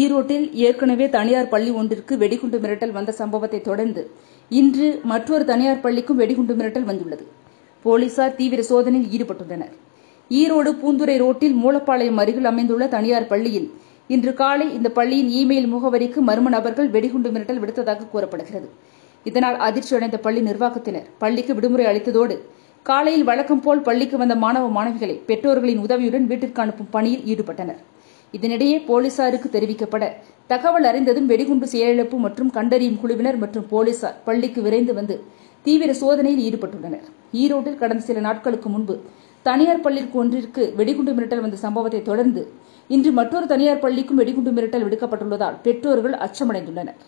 ஈரோட்டில் ஏற்கனவே தனியார் பள்ளி ஒன்றிற்கு வெடிகுண்டு மிரட்டல் வந்த சம்பவத்தை தொடர்ந்து இன்று மற்றொரு தனியார் பள்ளிக்கும் வெடிகுண்டு மிரட்டல் வந்துள்ளது. போலீசார் தீவிர சோதனையில் ஈடுபட்டுள்ளனர். ஈரோடு பூந்துறை ரோட்டில் மூலப்பாளையம் அருகில் அமைந்துள்ள தனியார் பள்ளியில் இன்று காலை இந்த பள்ளியின் இமெயில் முகவரிக்கு மர்ம நபர்கள் வெடிகுண்டு மிரட்டல் விடுத்ததாக கூறப்படுகிறது. இதனால் அதிர்ச்சியடைந்த பள்ளி நிர்வாகத்தினர் பள்ளிக்கு விடுமுறை அளித்ததோடு காலையில் வழக்கம் போல் பள்ளிக்கு வந்த மாணவ மாணவிகளை பெற்றோர்களின் உதவியுடன் வீட்டிற்கு அனுப்பும் பணியில் ஈடுபட்டனர். இதனிடையே போலீசாருக்கு தெரிவிக்கப்பட தகவல் அறிந்ததும் வெடிகுண்டு செயலிழப்பு மற்றும் கண்டறியும் குழுவினர் மற்றும் போலீசார் பள்ளிக்கு விரைந்து வந்து தீவிர சோதனையில் ஈடுபட்டுள்ளனர். ஈரோட்டில் கடந்த சில நாட்களுக்கு முன்பு தனியார் பள்ளி ஒன்றிற்கு வெடிகுண்டு மிரட்டல் வந்த சம்பவத்தை தொடர்ந்து இன்று மற்றொரு தனியார் பள்ளிக்கும் வெடிகுண்டு மிரட்டல் விடுக்கப்பட்டுள்ளதால் பெற்றோர்கள் அச்சமடைந்துள்ளனர்.